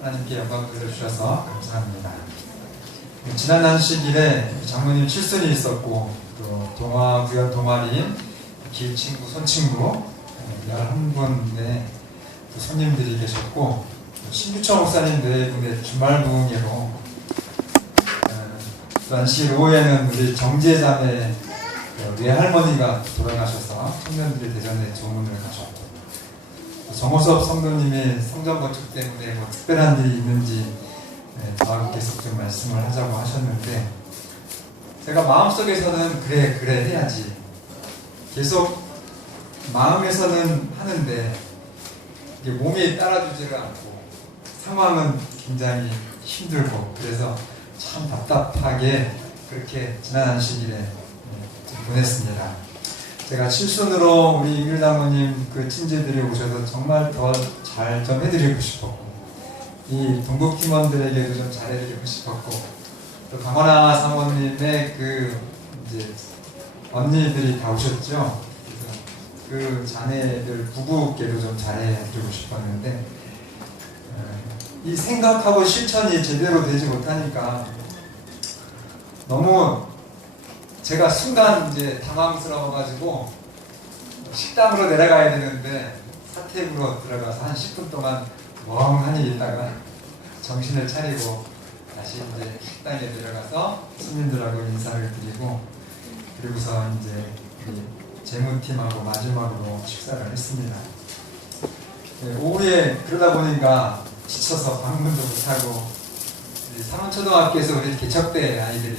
하나님께 영광 돌려주셔서 감사합니다. 지난 안식일에 장모님 칠순이 있었고, 또 구연 동아리, 길친구, 손친구 11분의 손님들이 계셨고, 신규철 목사님 4분의 주말 부흥회로, 또 안식일 오후에는 우리 정제자매 외할머니가 돌아가셔서 청년들이 대전에 조문을 가셨고, 정호섭 성도님이 성전 건축 때문에 뭐 특별한 일이 있는지 계속 좀 말씀을 하자고 하셨는데, 제가 마음속에서는 그래 해야지, 계속 마음에서는 하는데 이게 몸이 따라주지를 않고 상황은 굉장히 힘들고, 그래서 참 답답하게 그렇게 지난 안식일에 보냈습니다. 제가 칠순으로 우리 임일장모님 그 친지들이 오셔서 정말 더 잘 좀 해드리고 싶었고, 이 동국 팀원들에게도 좀 잘해드리고 싶었고, 또 강원아 사모님의 그 이제 언니들이 다 오셨죠. 그래서 그 자매들 부부께도 좀 잘해드리고 싶었는데, 이 생각하고 실천이 제대로 되지 못하니까 너무 제가 순간 이제 당황스러워가지고 식당으로 내려가야 되는데 사택으로 들어가서 한 10분 동안 멍하니 있다가 정신을 차리고 다시 이제 식당에 내려가서 손님들하고 인사를 드리고, 그리고서 이제 재무팀하고 마지막으로 식사를 했습니다. 오후에 그러다 보니까 지쳐서 방문도 못하고, 상원초등학교에서 우리 개척대 아이들이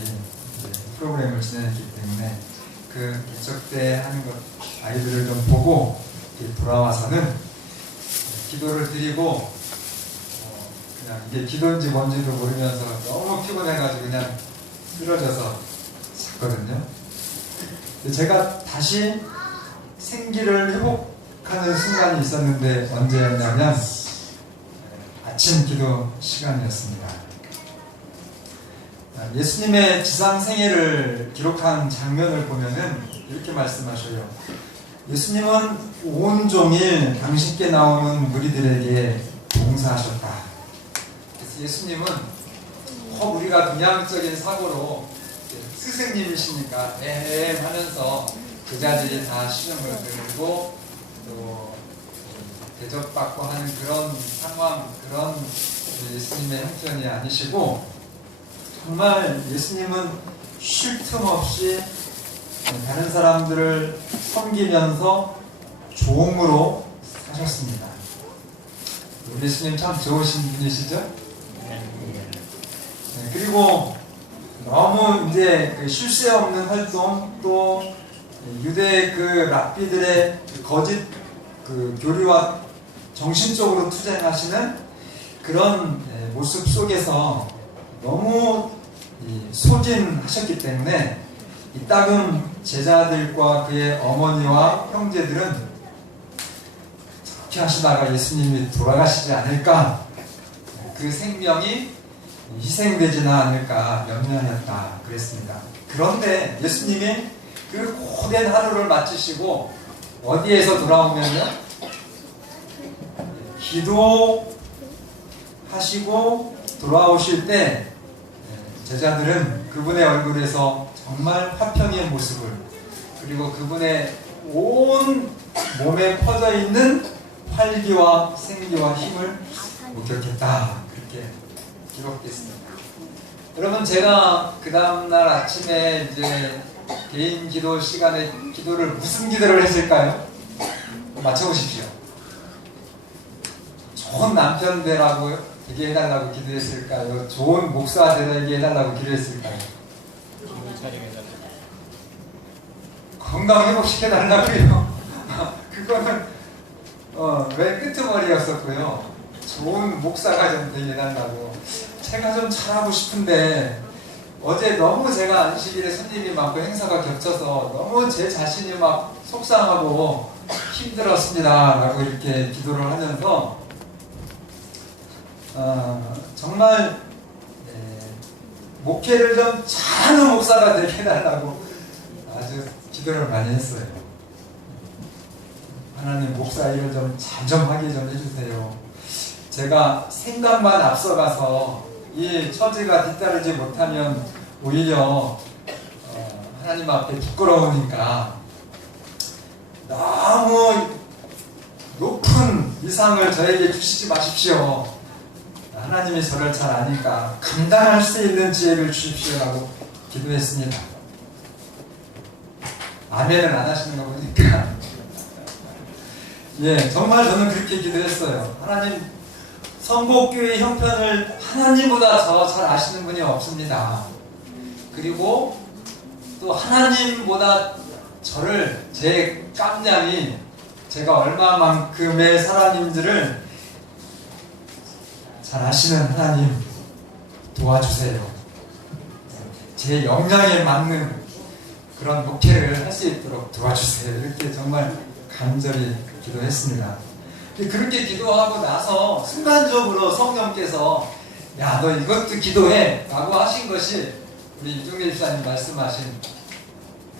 프로그램을 진행했기 때문에 그 개척대 하는 것 아이들을 좀 보고 돌아와서는 기도를 드리고, 그냥 이게 기도인지 뭔지도 모르면서 너무 피곤해가지고 그냥 쓰러져서 잤거든요. 제가 다시 생기를 회복하는 순간이 있었는데 언제였냐면 아침 기도 시간이었습니다. 예수님의 지상 생애를 기록한 장면을 보면은 이렇게 말씀하셔요. 예수님은 온종일 당신께 나오는 무리들에게 봉사하셨다. 그래서 예수님은 우리가 동양적인 사고로 스승님이시니까 하면서 제자들이 다 시험을 들고 또 대접받고 하는 그런 상황, 그런 예수님의 형편이 아니시고, 정말 예수님은 쉴 틈 없이 다른 사람들을 섬기면서 종으로 사셨습니다. 우리 예수님 참 좋으신 분이시죠? 그리고 너무 이제 쉴 새 없는 활동, 또 유대 그 랍비들의 거짓 그 교리와 정신적으로 투쟁하시는 그런 모습 속에서 너무 소진하셨기 때문에 이따금 제자들과 그의 어머니와 형제들은 저렇게 하시다가 예수님이 돌아가시지 않을까, 그 생명이 희생되지는 않을까 염려하였다 그랬습니다. 그런데 예수님이 그 고된 하루를 마치시고 어디에서 돌아오면요, 기도하시고 돌아오실 때 제자들은 그분의 얼굴에서 정말 화평의 모습을, 그리고 그분의 온 몸에 퍼져 있는 활기와 생기와 힘을 목격했다, 그렇게 기록됐습니다. 여러분, 제가 그 다음날 아침에 이제 개인 기도 시간에 기도를 무슨 기도를 했을까요? 맞춰보십시오. 좋은 남편 되라고 되게 해달라고 기도했을까요? 좋은 목사 되게 해달라고 기도했을까요? 건강 회복시켜달라고요. 그거는 왜 끄트머리였었고요. 좋은 목사가 좀 되게 해달라고. 제가 좀 잘하고 싶은데 어제 너무 제가 안식일에 손님이 많고 행사가 겹쳐서 너무 제 자신이 막 속상하고 힘들었습니다 라고 이렇게 기도를 하면서 정말 목회를 좀 잘하는 목사가 되게 해달라고 아주 기도를 많이 했어요. 하나님, 목사 일을 좀 잘 좀 하게 좀 해주세요. 제가 생각만 앞서가서 이 처지가 뒤따르지 못하면 오히려 하나님 앞에 부끄러우니까 너무 높은 위상을 저에게 주시지 마십시오. 하나님이 저를 잘 아니까 감당할 수 있는 지혜를 주십시오라고 기도했습니다. 아멘을 안 하시는 거 보니까 예, 정말 저는 그렇게 기도했어요. 하나님, 성복교회 형편을 하나님보다 더 잘 아시는 분이 없습니다. 그리고 또 하나님보다 저를, 제 깜냥이 제가 얼마만큼의 사람인지를 잘 아시는 하나님 도와주세요. 제 역량에 맞는 그런 목회를 할 수 있도록 도와주세요. 이렇게 정말 간절히 기도했습니다. 그렇게 기도하고 나서 순간적으로 성령께서 야, 너 이것도 기도해 라고 하신 것이 우리 이중래 집사님 말씀하신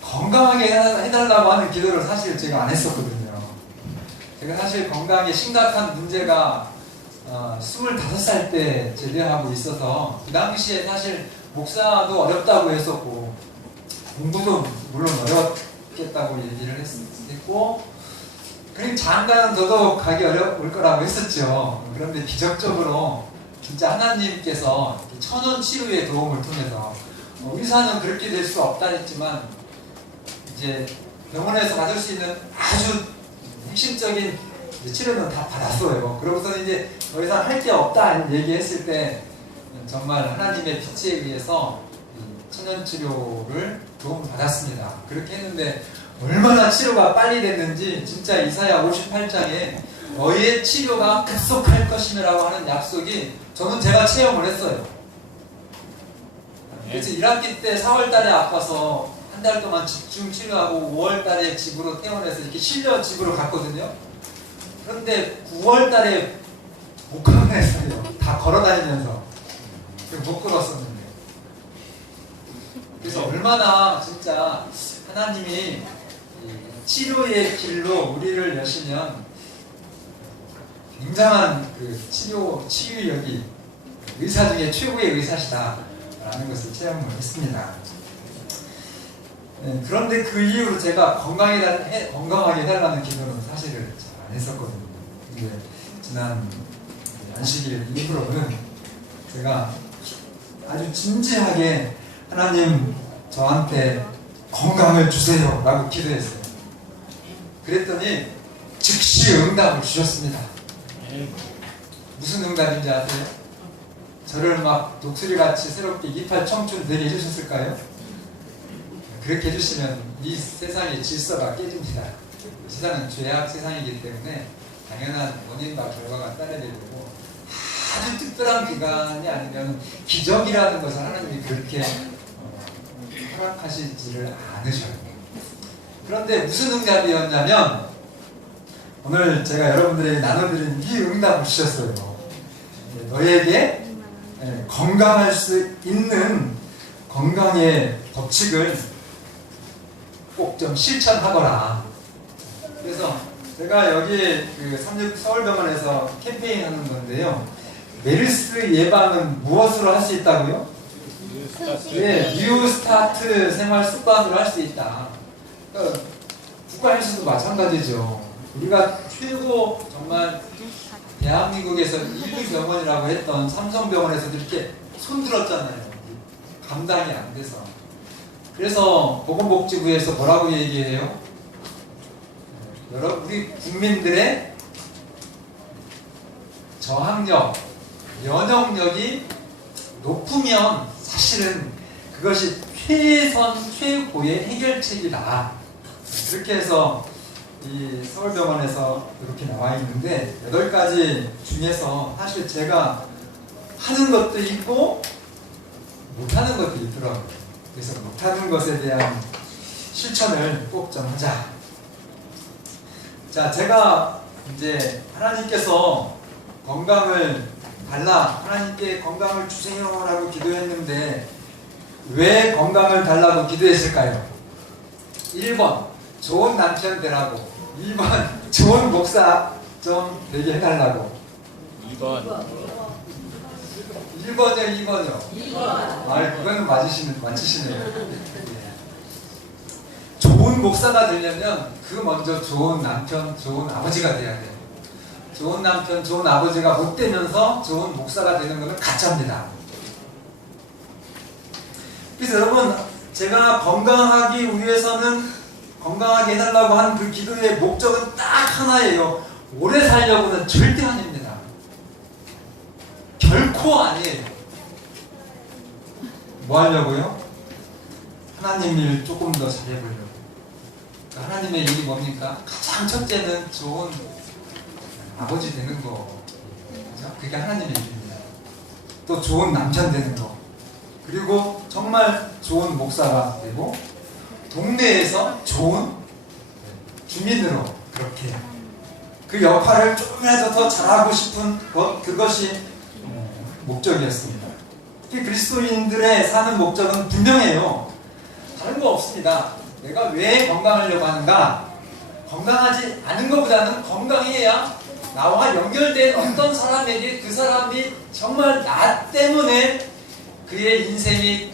건강하게 해달라고 하는 기도를 사실 제가 안 했었거든요. 제가 사실 건강에 심각한 문제가 25살 때 제대하고 있어서 그 당시에 사실 목사도 어렵다고 했었고 공부도 물론 어렵겠다고 얘기를 했고 그리고 장가는 더더욱 가기 어려울 거라고 했었죠. 그런데 기적적으로 진짜 하나님께서 천연 치료의 도움을 통해서 의사는 그렇게 될 수 없다 했지만 이제 병원에서 받을 수 있는 아주 핵심적인 치료는 다 받았어요. 그러고서 이제 더 이상 할 게 없다 얘기했을 때 정말 하나님의 빛에 의해서 천연 치료를 도움을 받았습니다. 그렇게 했는데 얼마나 치료가 빨리 됐는지 진짜 이사야 58장에 너희의 치료가 급속할 것이라고 하는 약속이 저는 제가 체험을 했어요. 그래서 1학기 때 4월 달에 아파서 한 달 동안 집중 치료하고 5월 달에 집으로 퇴원해서 이렇게 실려 집으로 갔거든요. 그런데 9월 달에 못 걸어냈어요. 다 걸어다니면서. 못 걸었었는데. 그래서 얼마나 진짜 하나님이 치료의 길로 우리를 여시면 굉장한 그 치유력이 의사 중에 최고의 의사시다 라는 것을 체험을 했습니다. 그런데 그 이후로 제가 건강하게 해달라는 기도는 사실을 잘 안 했었거든요. 근데 지난 안식일 이후로는 제가 아주 진지하게 하나님 저한테 건강을 주세요 라고 기도했어요. 그랬더니 즉시 응답을 주셨습니다. 무슨 응답인지 아세요? 저를 막 독수리같이 새롭게 이팔 청춘 되게 해주셨을까요? 그렇게 해주시면 이 세상의 질서가 깨집니다. 세상은 죄악 세상이기 때문에 당연한 원인과 결과가 따르게 되고 아주 특별한 기간이 아니면 기적이라는 것을 하나님이 그렇게 허락하시지를 않으셔요. 그런데 무슨 응답이었냐면 오늘 제가 여러분들에게 나눠드린 이 응답을 주셨어요. 너에게 건강할 수 있는 건강의 법칙을 꼭 좀 실천하거라. 그래서 제가 여기 그 서울병원에서 캠페인 하는 건데요. 메르스 예방은 무엇으로 할 수 있다고요? 네, 뉴스타트 생활 습관으로 할 수 있다. 그러니까 국가에서도 마찬가지죠. 우리가 최고 정말 대한민국에서 1위 병원이라고 했던 삼성병원에서도 이렇게 손들었잖아요. 감당이 안 돼서. 그래서 보건복지부에서 뭐라고 얘기해요? 우리 국민들의 저항력, 면역력이 높으면 사실은 그것이 최고의 해결책이다. 그렇게 해서 이 서울병원에서 이렇게 나와 있는데 8가지 중에서 사실 제가 하는 것도 있고 못하는 것도 있더라고요. 그래서 못하는 것에 대한 실천을 꼭 좀 하자. 자, 제가 이제 하나님께서 건강을 달라, 하나님께 건강을 주세요 라고 기도했는데 왜 건강을 달라고 기도했을까요? 1번 좋은 남편 되라고, 2번 좋은 목사 좀 되게 해달라고. 2번. 1번이요, 2번이요? 2번. 아, 그거는 맞히시네요. 좋은 목사가 되려면 그 먼저 좋은 남편, 좋은 아버지가 돼야 돼요. 좋은 남편, 좋은 아버지가 못 되면서 좋은 목사가 되는 것은 가짜입니다. 그래서 여러분, 제가 건강하기 위해서는 건강하게 해달라고 한 그 기도의 목적은 딱 하나예요. 오래 살려고는 절대 아닙니다. 결코 아니에요. 뭐 하려고요? 하나님 일 조금 더 잘해보려고. 그러니까 하나님의 일이 뭡니까? 가장 첫째는 좋은 아버지 되는 거. 그죠? 그게 하나님의 일입니다. 또 좋은 남편 되는 거. 그리고 정말 좋은 목사가 되고 동네에서 좋은 주민으로 그렇게 그 역할을 조금이라도 더 잘하고 싶은 것, 그것이 목적이었습니다. 특히 그리스도인들의 사는 목적은 분명해요. 다른 거 없습니다. 내가 왜 건강하려고 하는가? 건강하지 않은 것보다는 건강해야 나와 연결된 어떤 사람에게 그 사람이 정말 나 때문에 그의 인생이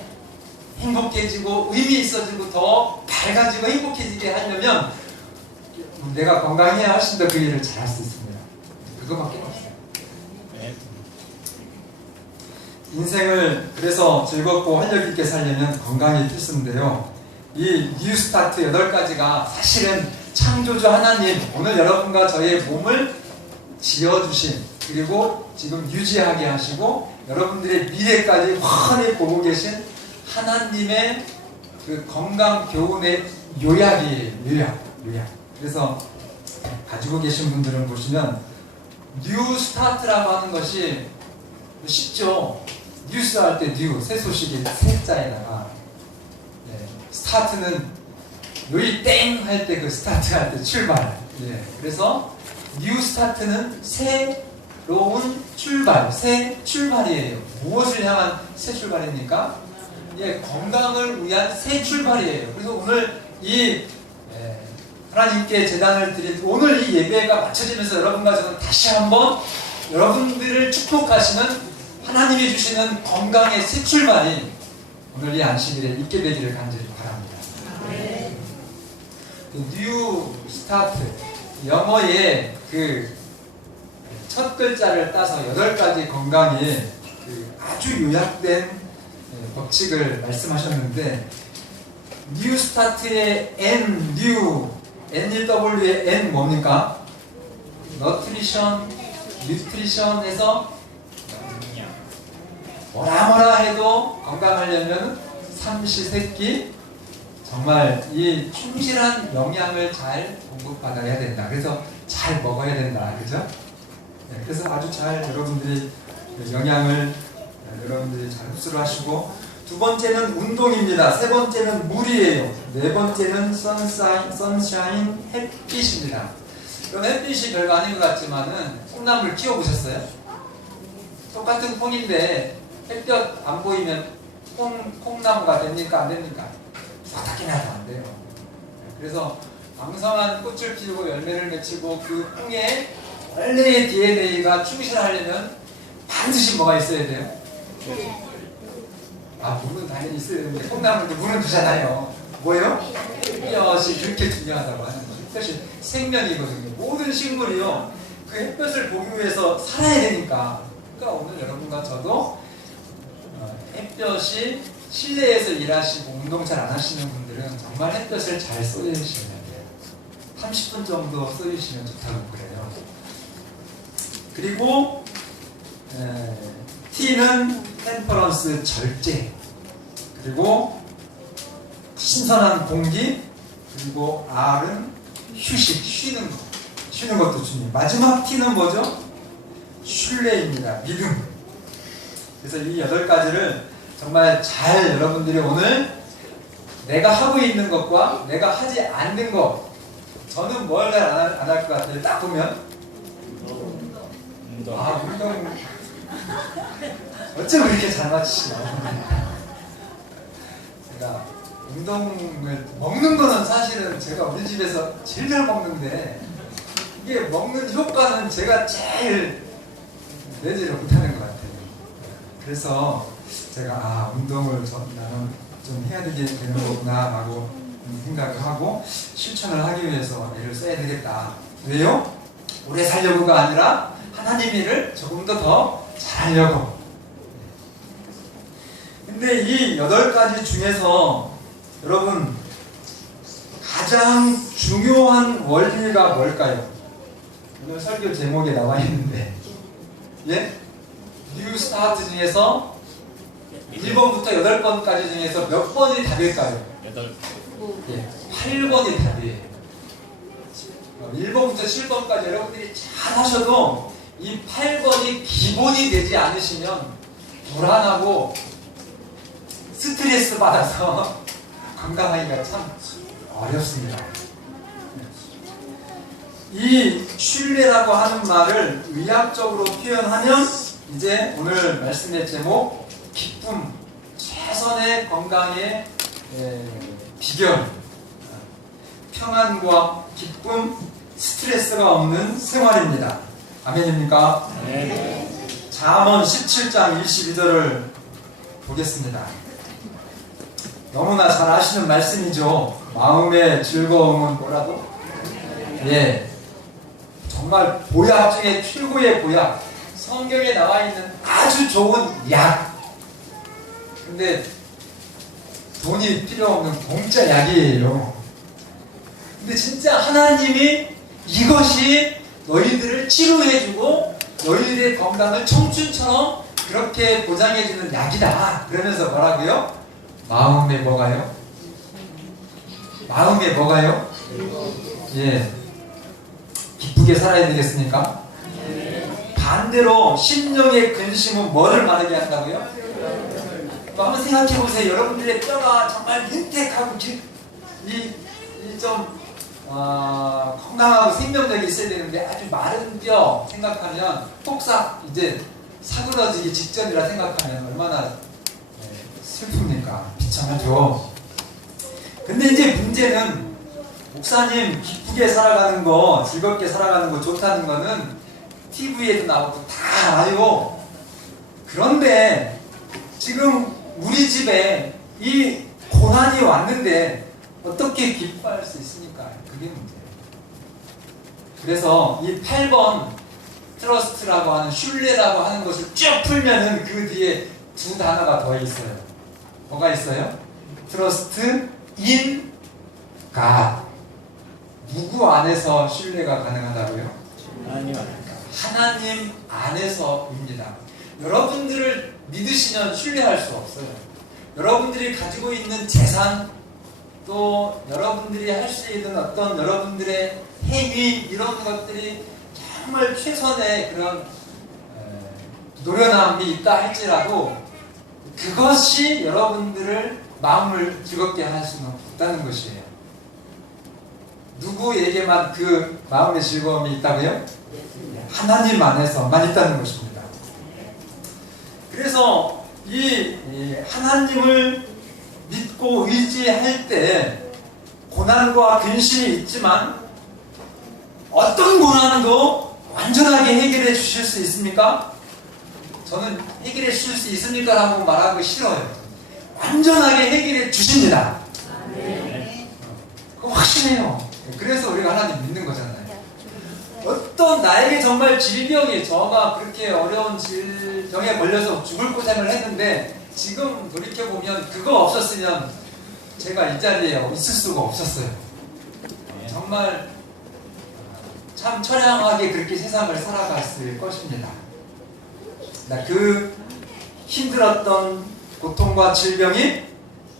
행복해지고 의미 있어지고 더 밝아지고 행복해지게 하려면 내가 건강해야 훨씬 더 그 일을 잘할 수 있습니다. 그거밖에 없어요. 인생을 그래서 즐겁고 활력 있게 살려면 건강이 필수인데요. 이 뉴스타트 8가지가 사실은 창조주 하나님, 오늘 여러분과 저의 몸을 지어주신, 그리고 지금 유지하게 하시고 여러분들의 미래까지 훤히 보고 계신 하나님의 그 건강 교훈의 요약이에요. 요약. 그래서 가지고 계신 분들은 보시면 뉴스타트라고 하는 것이 쉽죠. 뉴스 할 때 뉴, 새 소식이 새자에다가 스타트는 요이 땡 할 때 그 스타트 할 때 출발. 그래서 뉴 스타트는 새로운 출발, 새 출발이에요. 무엇을 향한 새 출발입니까? 건강을 위한 새 출발이에요. 그래서 오늘 이 하나님께 제단을 드린 오늘 이 예배가 마쳐지면서 여러분과 저는 다시 한번 여러분들을 축복하시는 하나님이 주시는 건강의 새 출발이 오늘 이 안식일에 있게 되기를 간절히 바랍니다. 뉴 스타트, 영어의 그 첫 글자를 따서 8가지 건강의 그 아주 요약된 법칙을 말씀하셨는데, 뉴 스타트의 N, 뉴, NUW의 N 뭡니까? 너트리션, 뉴트리션에서 뭐라 해도 건강하려면 삼시세끼 정말 이 충실한 영양을 잘 공급받아야 된다. 그래서 잘 먹어야 된다. 그죠? 그래서 아주 잘 여러분들이 영양을 여러분들이 잘 흡수를 하시고, 두 번째는 운동입니다. 세 번째는 물이에요. 네 번째는 선샤인 햇빛입니다. 그럼 햇빛이 별거 아닌 것 같지만은 콩나물 키워보셨어요? 똑같은 콩인데 햇볕 안 보이면 콩나무가 됩니까? 안 됩니까? 어떻게 나도 안 돼요. 그래서 왕성한 꽃을 피우고 열매를 맺히고 그 콩에 원래의 DNA가 충실하려면 반드시 뭐가 있어야 돼요? 물은 당연히 있어야 되는데 콩나물도 물은 주잖아요. 뭐예요? 햇볕이 그렇게 중요하다고 하는 거죠. 햇볕이 생명이거든요. 모든 식물이요, 그 햇볕을 보기 위해서 살아야 되니까. 그러니까 오늘 여러분과 저도 햇볕이 실내에서 일하시고 운동 잘 안 하시는 분들은 정말 햇볕을 잘 쏘여주시면 돼요. 30분 정도 쏘여주시면 좋다고 그래요. 그리고 T는 템퍼런스, 절제, 그리고 신선한 공기, 그리고 R은 휴식, 쉬는 것도 중요해요. 마지막 T는 뭐죠? 신뢰입니다. 믿음. 그래서 이 8가지를 정말 잘 여러분들이 오늘 내가 하고 있는 것과 내가 하지 않는 것, 저는 뭘 잘 안 할 것 같아요. 딱 보면 운동 어쩜 그렇게 잘 맞추시나. 제가 운동을 먹는 거는 사실은 제가 우리 집에서 제일 잘 먹는데, 이게 먹는 효과는 제가 제일 내지를 못하는 것 같아요. 그래서 제가 운동을 나는 좀 해야 되는 거구나 라고 생각을 하고 실천을 하기 위해서 애를 써야 되겠다. 왜요? 오래 살려고가 아니라 하나님 일을 조금 더 잘하려고. 근데 이 8가지 중에서 여러분 가장 중요한 원리가 뭘까요? 오늘 설교 제목에 나와 있는데 뉴 스타트 중에서 1번부터 8번까지 중에서 몇 번이 답일까요? 8번이 답이에요. 1번부터 7번까지 여러분들이 잘 하셔도 이 8번이 기본이 되지 않으시면 불안하고 스트레스 받아서 건강하기가 참 어렵습니다. 이 신뢰라고 하는 말을 의학적으로 표현하면 이제 오늘 말씀의 제목 기쁨, 최선의 건강의 비결, 평안과 기쁨, 스트레스가 없는 생활입니다. 아멘입니까? 네. 잠언 17장 22절을 보겠습니다. 너무나 잘 아시는 말씀이죠. 마음의 즐거움은 뭐라도? 정말 보약 중에 최고의 보약, 성경에 나와 있는 아주 좋은 약. 근데 돈이 필요 없는 공짜 약이에요. 근데 진짜 하나님이 이것이 너희들을 치료해주고 너희들의 건강을 청춘처럼 그렇게 보장해주는 약이다. 그러면서 뭐라고요? 마음에 뭐가요? 마음에 뭐가요? 기쁘게 살아야 되겠습니까? 반대로 심령의 근심은 뭐를 마르게 한다고요? 한번 생각해 보세요. 여러분들의 뼈가 정말 윤택하고 건강하고 생명력이 있어야 되는데 아주 마른 뼈 생각하면 폭삭 이제 사그러지기 직전이라 생각하면 얼마나 슬픕니까? 비참하죠. 근데 이제 문제는 목사님 기쁘게 살아가는 거, 즐겁게 살아가는 거 좋다는 거는 TV에도 나오고 다 알아요. 그런데 지금 우리 집에 이 고난이 왔는데 어떻게 기뻐할 수 있습니까? 그게 문제예요. 그래서 이 8번 트러스트라고 하는 신뢰라고 하는 것을 쭉 풀면은 그 뒤에 두 단어가 더 있어요. 뭐가 있어요? 트러스트 인 갓. 누구 안에서 신뢰가 가능하다고요? 하나님 안에서입니다. 여러분들을 믿으시면 신뢰할 수 없어요. 여러분들이 가지고 있는 재산, 또 여러분들이 할 수 있는 어떤 여러분들의 행위, 이런 것들이 정말 최선의 그런 노련함이 있다 할지라도 그것이 여러분들을 마음을 즐겁게 할 수는 없다는 것이에요. 누구에게만 그 마음의 즐거움이 있다고요? 하나님 안에서만 있다는 것입니다. 그래서 이 하나님을 믿고 의지할 때 고난과 근심이 있지만 어떤 고난도 완전하게 해결해 주실 수 있습니까? 저는 해결해 주실 수 있습니까? 라고 말하기 싫어요. 완전하게 해결해 주십니다. 그거 확신해요. 그래서 우리가 하나님 믿는 거잖아요. 어떤 나에게 정말 질병이, 저가 그렇게 어려운 질병에 걸려서 죽을 고생을 했는데 지금 돌이켜보면 그거 없었으면 제가 이 자리에 있을 수가 없었어요. 정말 참 처량하게 그렇게 세상을 살아갔을 것입니다. 그 힘들었던 고통과 질병이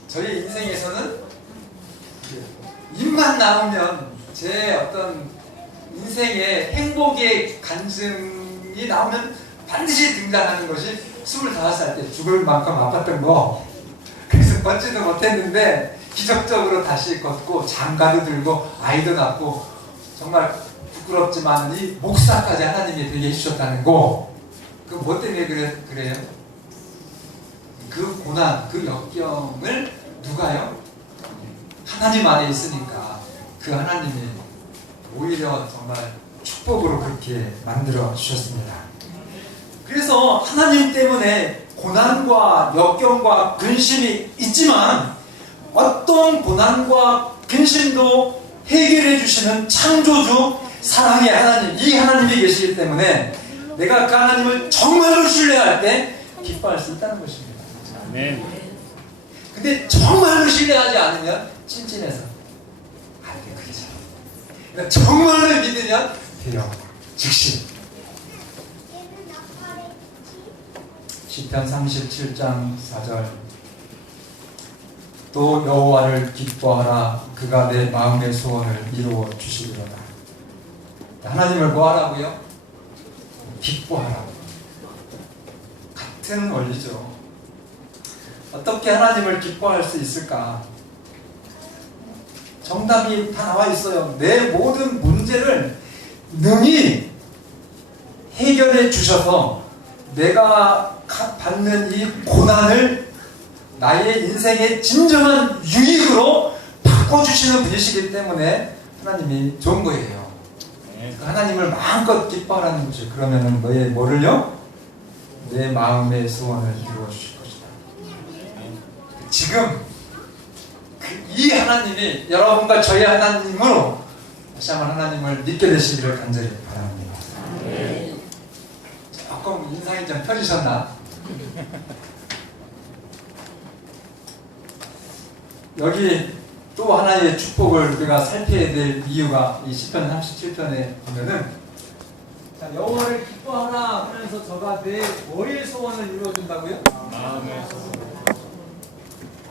저희 인생에서는 입만 나오면 제 어떤 인생의 행복의 간증이 나오면 반드시 등장하는 것이 25살 때 죽을 만큼 아팠던 거. 그래서 걷지도 못했는데 기적적으로 다시 걷고 장가도 들고 아이도 낳고 정말 부끄럽지만 이 목사까지 하나님이 되게 해주셨다는 거. 그 뭐 때문에 그래요? 그 고난, 그 역경을 누가요? 하나님 안에 있으니까 그 하나님이 오히려 정말 축복으로 그렇게 만들어 주셨습니다. 그래서 하나님 때문에 고난과 역경과 근심이 있지만 어떤 고난과 근심도 해결해 주시는 창조주 사랑의 하나님, 이 하나님이 계시기 때문에 내가 그 하나님을 정말로 신뢰할 때 기뻐할 수 있다는 것입니다. 아멘. 근데 정말로 신뢰하지 않으면 찐찐해서 안 돼, 그게 잘. 그러니까 정말로 믿으면 돼요. 즉시. 시편 37장 4절. 또 여호와를 기뻐하라. 그가 내 마음의 소원을 이루어 주시리로다. 하나님을 뭐 하라고요? 기뻐하라. 같은 원리죠. 어떻게 하나님을 기뻐할 수 있을까? 정답이 다 나와 있어요. 내 모든 문제를 능히 해결해 주셔서 내가 받는 이 고난을 나의 인생의 진정한 유익으로 바꿔주시는 분이시기 때문에 하나님이 좋은 거예요. 그 하나님을 마음껏 기뻐하라는 거죠. 그러면은 너의 뭐를요? 내 마음의 소원을 이루어 주실 것이다. 지금 이 하나님이 여러분과 저희 하나님으로 다시 한번 하나님을 믿게 되시기를 간절히 바랍니다. 조금 인상이 좀 펴지셨나? 여기 또 하나의 축복을 우리가 살펴야 될 이유가 이 시편 37편에 보면은, 자, 여호와를 기뻐하라 하면서 저가 내 뭐의 소원을 이루어준다고요? 마음의 소원.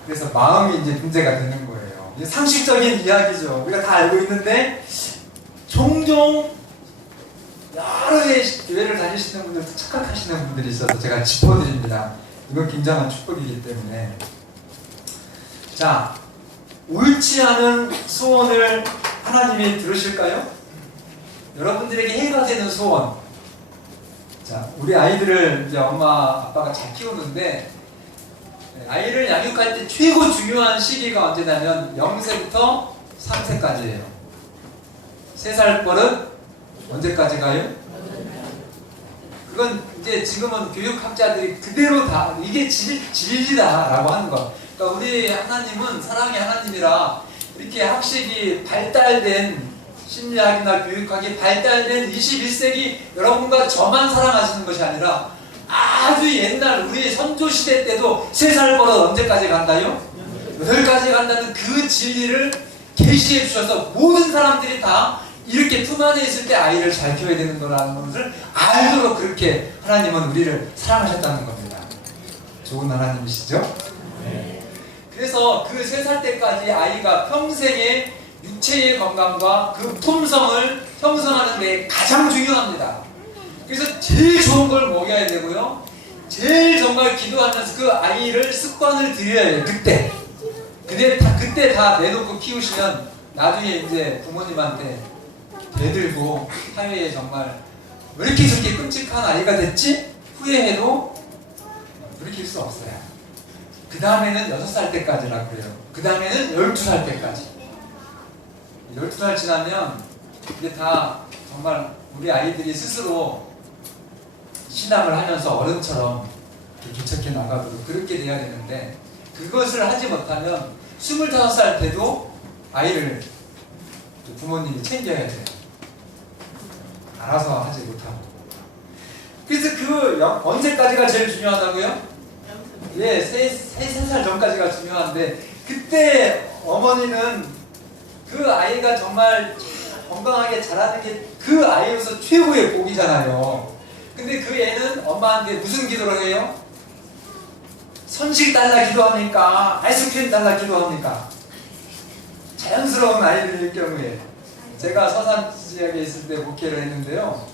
그래서 마음이 이제 문제가 되는 거예요. 이게 상식적인 이야기죠. 우리가 다 알고 있는데 종종 여러 교회를 다니시는 분들, 착각하시는 분들이 있어서 제가 짚어드립니다. 이건 굉장한 축복이기 때문에. 자, 옳지 않은 소원을 하나님이 들으실까요? 여러분들에게 해가 되는 소원. 자, 우리 아이들을 이제 엄마 아빠가 잘 키우는데, 아이를 양육할 때 최고 중요한 시기가 언제냐면 0세부터 3세까지예요. 3살 버릇 언제까지 가요? 그건 이제 지금은 교육학자들이 그대로 다 이게 진리다라고 하는 거. 그러니까 우리 하나님은 사랑의 하나님이라 이렇게 학식이 발달된, 심리학이나 교육학이 발달된 21세기 여러분과 저만 사랑하시는 것이 아니라 아주 옛날 우리 선조 시대 때도 3살 버릇 언제까지 간다요? 8까지 간다는 그 진리를 계시해 주셔서 모든 사람들이 다 이렇게 품 안에 있을 때 아이를 잘 키워야 되는 거라는 것을 알도록 그렇게 하나님은 우리를 사랑하셨다는 겁니다. 좋은 하나님이시죠? 네. 그래서 그 3살 때까지 아이가 평생의 육체의 건강과 그 품성을 형성하는 데 가장 중요합니다. 그래서 제일 좋은 걸 먹여야 되고요. 제일 정말 기도하면서 그 아이를 습관을 들여야 해요. 그때 다 내놓고 키우시면 나중에 이제 부모님한테 대들고 사회에 정말 왜 이렇게 저렇게 끔찍한 아이가 됐지? 후회해도 돌이킬 수 없어요. 그 다음에는 6살 때까지라고 그래요. 그 다음에는 12살 때까지. 12살 지나면 이게 다 정말 우리 아이들이 스스로 신앙을 하면서 어른처럼 개척해 나가도록 그렇게 돼야 되는데, 그것을 하지 못하면 25살 때도 아이를 부모님이 챙겨야 돼요. 알아서 하지 못하고. 그래서 그 언제까지가 제일 중요하다고요? 예, 3살 전까지가 중요한데, 그때 어머니는 그 아이가 정말 건강하게 자라는 게 그 아이로서 최고의 복이잖아요. 근데 그 애는 엄마한테 무슨 기도를 해요? 선식 달라 기도합니까? 아이스크림 달라 기도합니까? 자연스러운 아이들일 경우에. 제가 서산 지역에 있을 때 목회를 했는데요,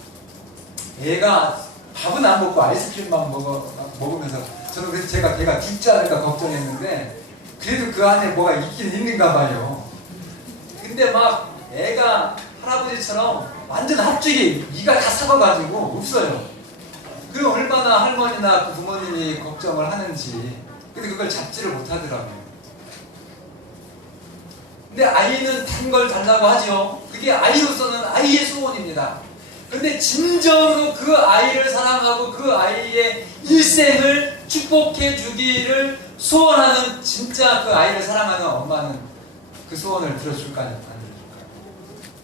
애가 밥은 안 먹고 아이스크림만 먹으면서, 저는 그래서 제가 걔가 죽지 않을까 걱정했는데 그래도 그 안에 뭐가 있긴 있는가 봐요. 근데 막 애가 할아버지처럼 완전 합죽이 이가 다 썩어가지고 없어요. 그 얼마나 할머니나 그 부모님이 걱정을 하는지. 근데 그걸 잡지를 못하더라고요. 근데 아이는 단 걸 달라고 하죠. 그게 아이로서는 아이의 소원입니다. 근데 진정으로 그 아이를 사랑하고 그 아이의 일생을 축복해 주기를 소원하는 진짜 그 아이를 사랑하는 엄마는 그 소원을 들어줄까요? 안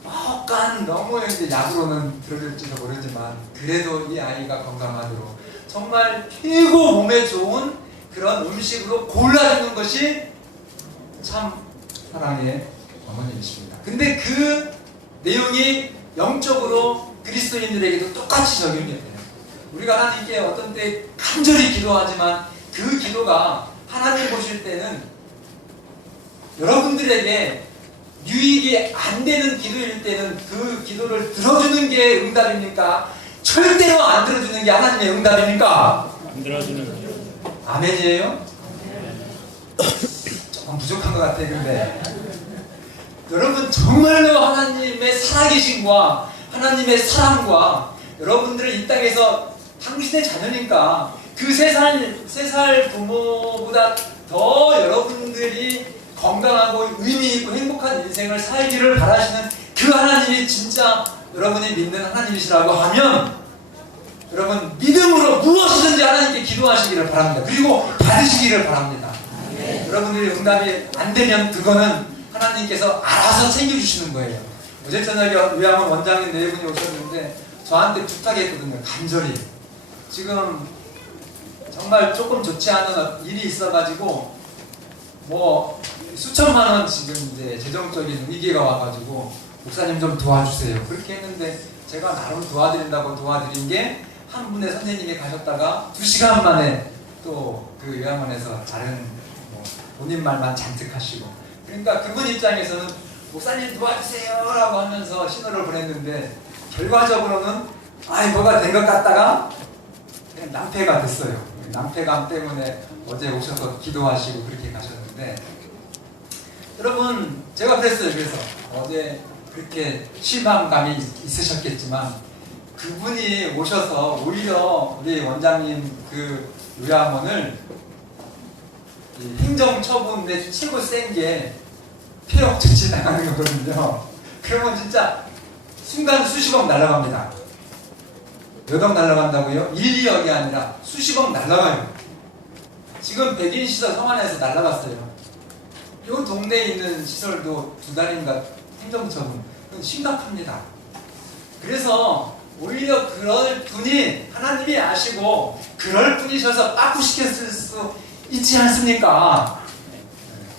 들어줄까요? 약간 너무 이제 약으로는 들어줄지도 모르지만 그래도 이 아이가 건강하도록 정말 최고 몸에 좋은 그런 음식으로 골라주는 것이 참 사랑의 어머님이십니다. 근데 그 내용이 영적으로 그리스도인들에게도 똑같이 적용이 돼요. 우리가 하나님께 어떤 때 간절히 기도하지만 그 기도가 하나님 보실 때는 여러분들에게 유익이 안 되는 기도일 때는 그 기도를 들어주는 게 응답입니까? 절대로 안 들어주는 게 하나님의 응답입니까? 안 들어주는 아멘이에요? 조금 부족한 것 같아요. 근데 여러분 정말로 하나님의 살아계심과 하나님의 사랑과 여러분들을 이 땅에서 당신의 자녀니까 그 3살 부모보다 더 여러분들이 건강하고 의미있고 행복한 인생을 살기를 바라시는 그 하나님이 진짜 여러분이 믿는 하나님이시라고 하면 여러분 믿음으로 무엇이든지 하나님께 기도하시기를 바랍니다. 그리고 받으시기를 바랍니다. 여러분들이 응답이 안 되면 그거는 하나님께서 알아서 챙겨주시는 거예요. 어제 저녁에 요양원 원장님 네 분이 오셨는데 저한테 부탁했거든요. 간절히. 지금 정말 조금 좋지 않은 일이 있어가지고 뭐 수천만 원 지금 이제 재정적인 위기가 와가지고 목사님 좀 도와주세요. 그렇게 했는데 제가 나름 도와드린다고 도와드린 게 한 분의 선생님이 가셨다가 2시간 만에 또 그 요양원에서 다른 뭐 본인 말만 잔뜩 하시고 그러니까 그분 입장에서는 목사님 도와주세요 라고 하면서 신호를 보냈는데 결과적으로는 뭐가 된 것 같다가 그냥 낭패가 됐어요. 낭패감 때문에 어제 오셔서 기도하시고 그렇게 가셨는데 여러분 제가 그랬어요. 그래서 어제 그렇게 실망감이 있으셨겠지만 그분이 오셔서 오히려 우리 원장님 그 요양원을 행정처분인데 최고 센 게 폐업 조치 당하는 거거든요. 그러면 진짜 순간 수십억 날아갑니다. 몇 억 날아간다고요? 1, 2억이 아니라 수십억 날아가요. 지금 백인 시설 성안에서 날아갔어요. 이 동네에 있는 시설도 2달인가 행정처분. 그건 심각합니다. 그래서 오히려 그럴 분이 하나님이 아시고 그럴 분이셔서 빠꾸시켰을 수 있지 않습니까?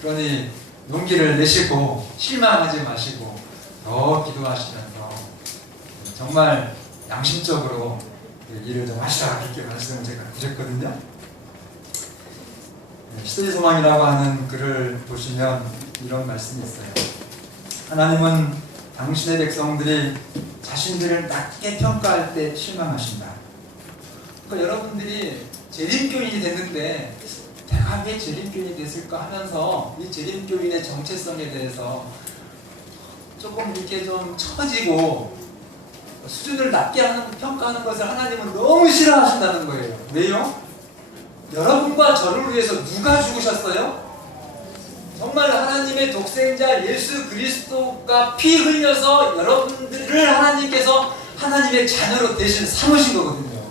그러니 용기를 내시고 실망하지 마시고 더 기도하시면서 정말 양심적으로 일을 좀 하시라 그렇게 말씀을 제가 드렸거든요. 시대의 소망이라고 하는 글을 보시면 이런 말씀이 있어요. 하나님은 당신의 백성들이 자신들을 낮게 평가할 때 실망하신다. 그러니까 여러분들이 재림교인이 됐는데 내가 왜 재림교인이 됐을까 하면서 이 재림교인의 정체성에 대해서 조금 이렇게 좀 처지고 수준을 낮게 하는, 평가하는 것을 하나님은 너무 싫어하신다는 거예요. 왜요? 여러분과 저를 위해서 누가 죽으셨어요? 정말 하나님의 독생자 예수 그리스도가 피 흘려서 여러분들을 하나님께서 하나님의 자녀로 대신 삼으신 거거든요.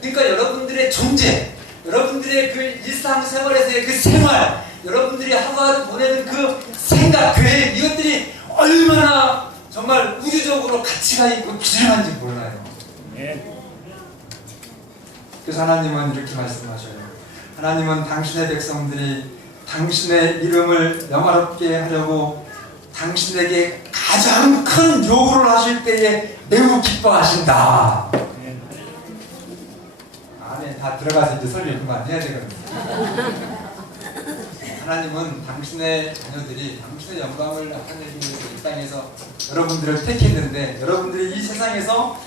그러니까 여러분들의 존재, 여러분들의 그 일상생활에서의 그 생활, 여러분들이 하루하루 보내는 그 생각, 계획, 이것들이 얼마나 정말 우주적으로 가치가 있고 귀중한지 몰라요. 그래서 하나님은 이렇게 말씀하셔요. 하나님은 당신의 백성들이 당신의 이름을 영화롭게 하려고 당신에게 가장 큰 요구를 하실 때에 매우 기뻐하신다. 안에 다 들어가서 이제 설교 그만해야 되거든요. 하나님은 당신의 자녀들이 당신의 영광을 나타내기 위해서 이 땅에서 여러분들을 택했는데 여러분들이 이 세상에서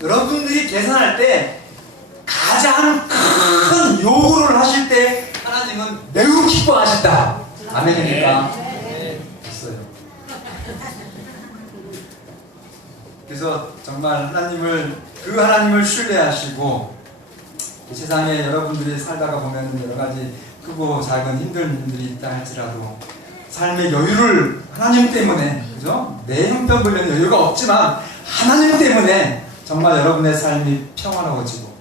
여러분들이 계산할 때 가장 큰 요구를 하실 때 하나님은 매우 기뻐하신다. 아멘입니까? 네. 됐어요. 그래서 정말 그 하나님을 신뢰하시고 이 세상에 여러분들이 살다가 보면 여러 가지 크고 작은 힘든 일들이 있다 할지라도 삶의 여유를 하나님 때문에, 그죠? 내 형편보면 여유가 없지만 하나님 때문에 정말 여러분의 삶이 평안하고지고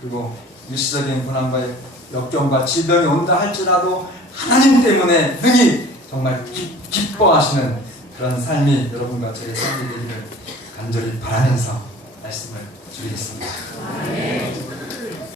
그리고 일시적인 고난과 역경과 질병이 온다 할지라도 하나님 때문에 능히 정말 기뻐하시는 그런 삶이 여러분과 저의 삶이 되기를 간절히 바라면서 말씀을 드리겠습니다.